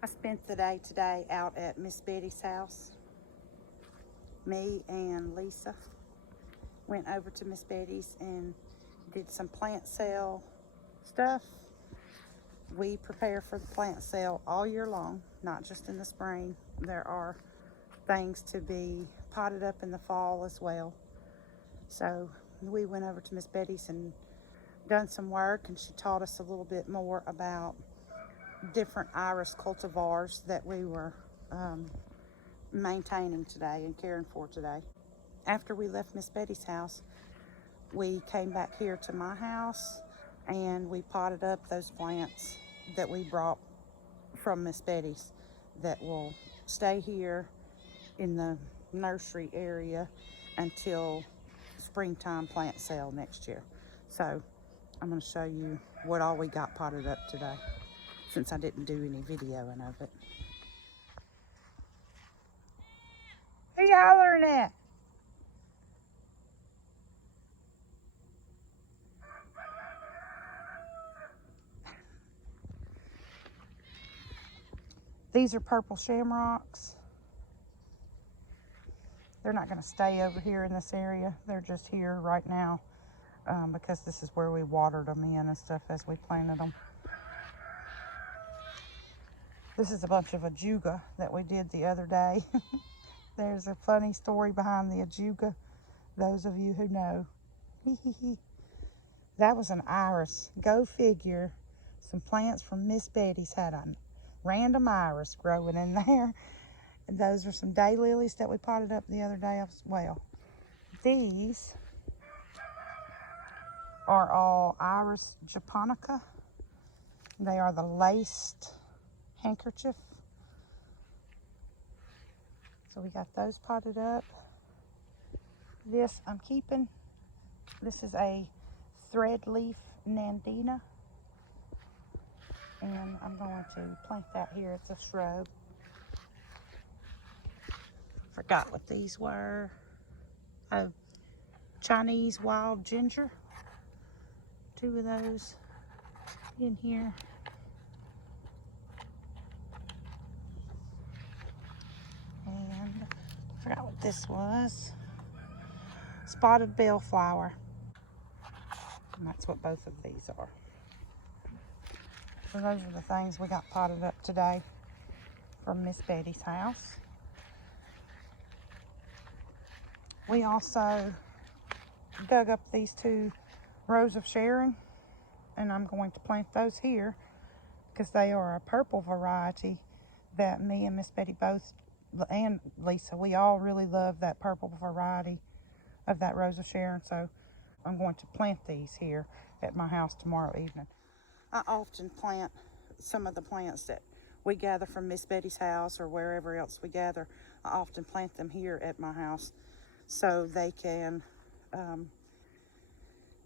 I spent the day today out at Miss Betty's house. Me and Lisa went over to Miss Betty's and did some plant sale stuff. We prepare for the plant sale all year long, not just in the spring. There are things to be potted up in the fall as well. So we went over to Miss Betty's and done some work, and she taught us a little bit more about different iris cultivars that we were maintaining today and caring for today. After we left Miss Betty's house, we came back here to my house and we potted up those plants that we brought from Miss Betty's that will stay here in the nursery area until springtime plant sale next year. So I'm going to show you what all we got potted up today, since I didn't do any videoing of it. Who you hollering at? These are purple shamrocks. They're not going to stay over here in this area. They're just here right now because this is where we watered them in and stuff as we planted them. This is a bunch of ajuga that we did the other day. There's a funny story behind the ajuga, those of you who know. That was an iris. Go figure. Some plants from Miss Betty's had a random iris growing in there. And those are some daylilies that we potted up the other day as well. These are all iris japonica. They are the laced handkerchief. So we got those potted up. This I'm keeping. This is a thread leaf nandina. And I'm going to plant that here. It's a shrub. Forgot what these were. Oh, Chinese wild ginger. 2 of those in here. And I forgot what this was. Spotted bellflower. And that's what both of these are. So those are the things we got potted up today from Miss Betty's house. We also dug up these 2 rows of Sharon, and I'm going to plant those here because they are a purple variety that me and Miss Betty both, and Lisa, we all really love that purple variety of that rose of Sharon. So I'm going to plant these here at my house tomorrow evening. I often plant some of the plants that we gather from Miss Betty's house or wherever else we gather. I often plant them here at my house so they can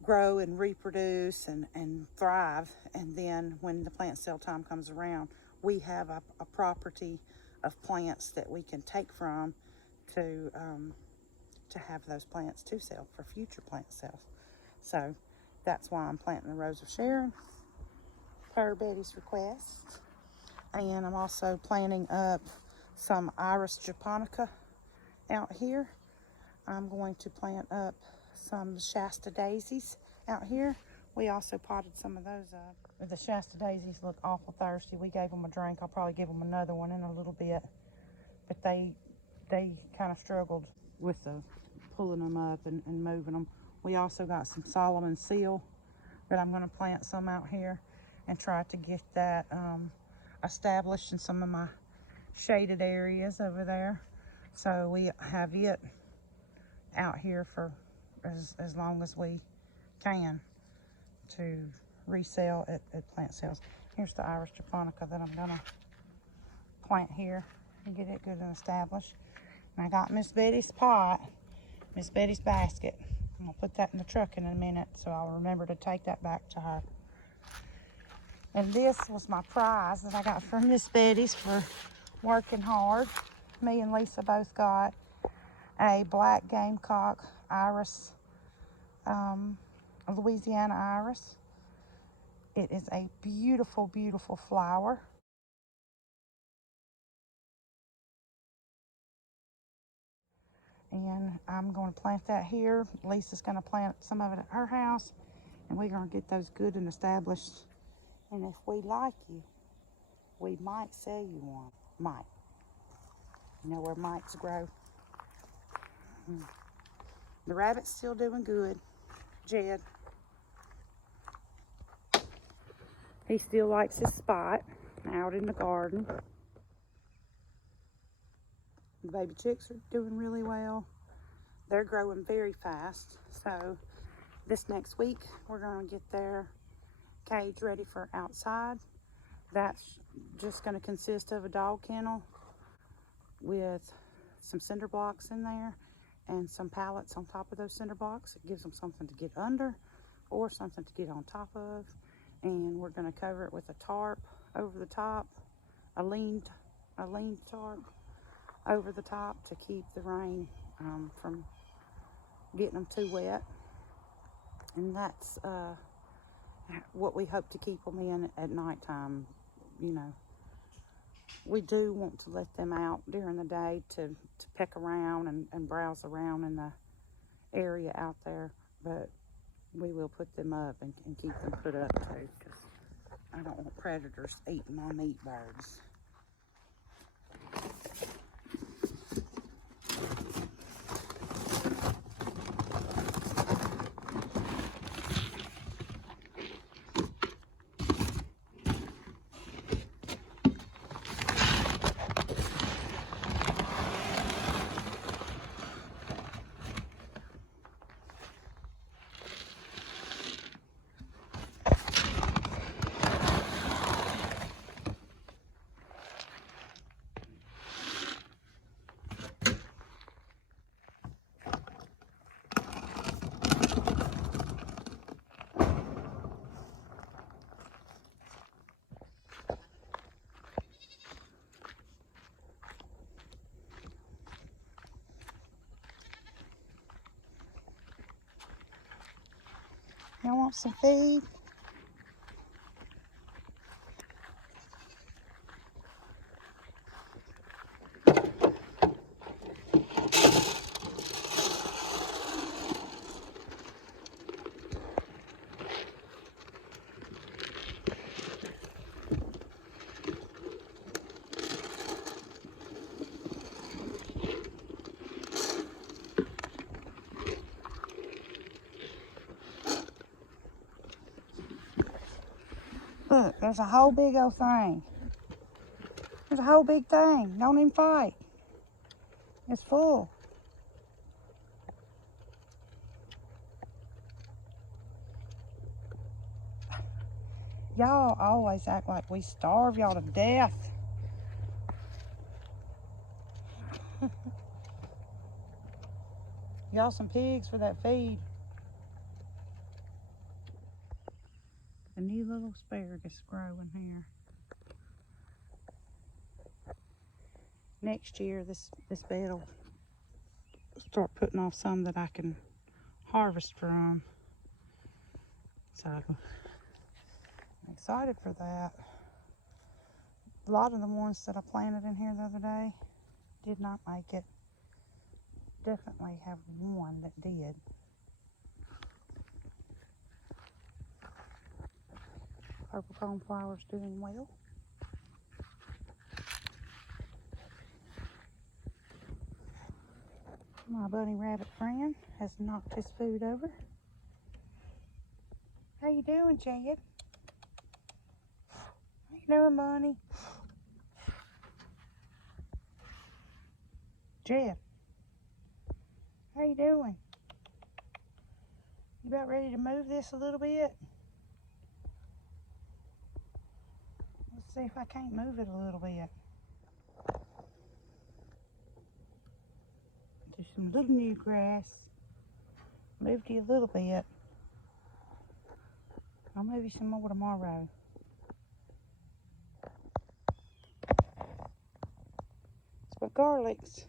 grow and reproduce and thrive. And then when the plant sale time comes around, we have a property of plants that we can take from to have those plants to sell for future plant sales. So that's why I'm planting the Rose of Sharon per Betty's request. And I'm also planting up some Iris japonica out here. I'm going to plant up some Shasta daisies out here. We also potted some of those up. The Shasta daisies look awful thirsty. We gave them a drink. I'll probably give them another one in a little bit. But they kind of struggled with the pulling them up and moving them. We also got some Solomon seal that I'm going to plant some out here and try to get that established in some of my shaded areas over there. So we have it out here for as long as we can to resell at plant sales. Here's the Iris japonica that I'm gonna plant here and get it good and established. And I got Miss Betty's pot, Miss Betty's basket. I'm gonna put that in the truck in a minute, so I'll remember to take that back to her. And this was my prize that I got from Miss Betty's for working hard. Me and Lisa both got a black gamecock iris, Louisiana iris. It is a beautiful, beautiful flower. And I'm going to plant that here. Lisa's going to plant some of it at her house. And we're going to get those good and established. And if we like you, we might sell you one. Might. You know where mites grow? The rabbit's still doing good. Jed. He still likes his spot out in the garden. The baby chicks are doing really well. They're growing very fast. So this next week, we're going to get their cage ready for outside. That's just going to consist of a dog kennel with some cinder blocks in there and some pallets on top of those cinder blocks. It gives them something to get under or something to get on top of. And we're going to cover it with a tarp over the top, a lean tarp over the top to keep the rain from getting them too wet. And that's what we hope to keep them in at nighttime. You know, we do want to let them out during the day to peck around and browse around in the area out there, but we will put them up and keep them put up too, because I don't want predators eating my meat birds. Y'all want some feed? Look, there's a whole big old thing. There's a whole big thing. Don't even fight. It's full. Y'all always act like we starve y'all to death. Y'all some pigs for that feed. A new little asparagus growing here. Next year, this bed will start putting off some that I can harvest from. So I'm excited for that. A lot of the ones that I planted in here the other day did not make it. Definitely have one that did. Purple coneflower's doing well. My bunny rabbit friend has knocked his food over. How you doing, Jed? How you doing, bunny? Jed, how you doing? You about ready to move this a little bit? Let's see if I can't move it a little bit. Do some little new grass. Moved you a little bit. I'll move you some more tomorrow. That's what garlic's